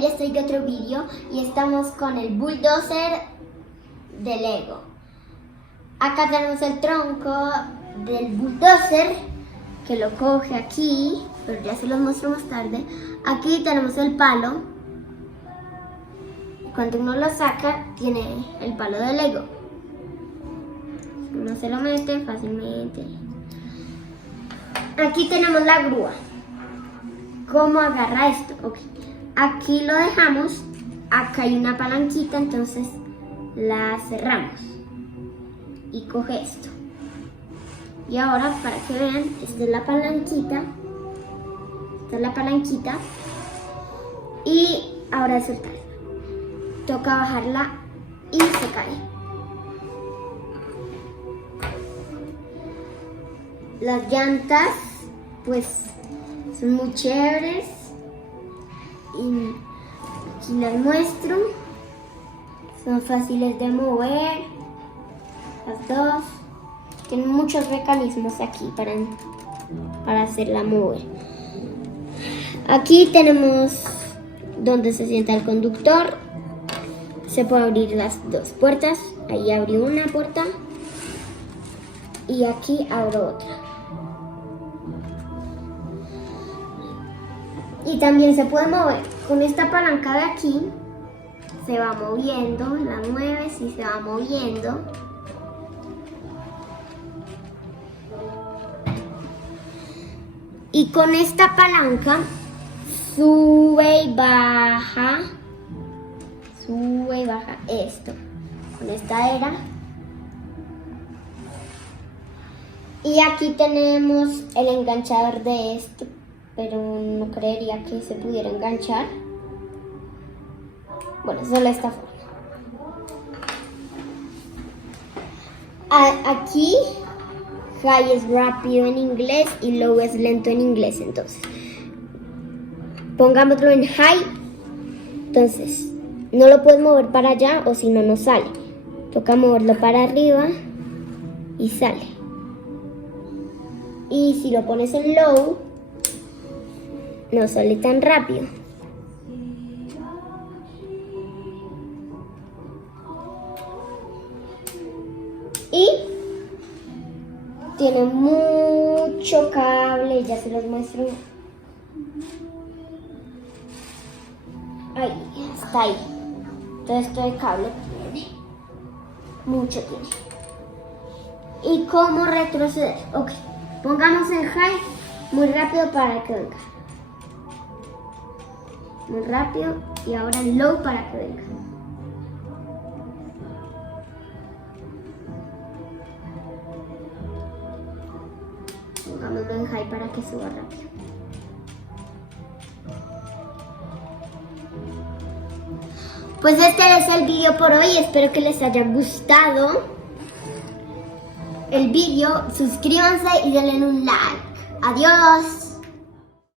hoy les traigo otro vídeo y estamos con el bulldozer de Lego. Acá tenemos el tronco del bulldozer que lo coge aquí, pero ya se los muestro más tarde. Aquí tenemos el palo. Cuando uno lo saca, tiene el palo de Lego. Uno se lo mete fácilmente. Aquí tenemos la grúa. ¿Cómo agarra esto? Okay. Aquí lo dejamos. Acá hay una palanquita, entonces la cerramos. Y coge esto. Y ahora, para que vean, esta es la palanquita. Esta es la palanquita. Y ahora soltarla. Toca bajarla y se cae. Las llantas, pues, son muy chéveres. Y aquí las muestro. Son fáciles de mover. Las dos. Tienen muchos mecanismos aquí para hacerla mover. Aquí tenemos donde se sienta el conductor. Se puede abrir las dos puertas. Ahí abrí una puerta. Y aquí abro otra. Y también se puede mover. Con esta palanca de aquí se va moviendo. La mueves y se va moviendo. Y con esta palanca sube y baja. Sube y baja esto. Con esta era. Y aquí tenemos el enganchador de esto. Pero no creería que se pudiera enganchar. Bueno, solo esta forma. Aquí high es rápido en inglés y low es lento en inglés. Entonces, pongámoslo en high. Entonces, no lo puedes mover para allá o si no, no sale. Toca moverlo para arriba y sale. Y si lo pones en low, no sale tan rápido. Y tiene mucho cable, ya se los muestro. Ahí, está ahí. Todo esto de cable tiene. Mucho tiene. ¿Y cómo retroceder? Ok, pongamos en high muy rápido para que venga. Muy rápido y ahora en low para que venga. Pongámoslo en high para que suba rápido. Pues este es el vídeo por hoy, espero que les haya gustado el vídeo. Suscríbanse y denle un like. Adiós.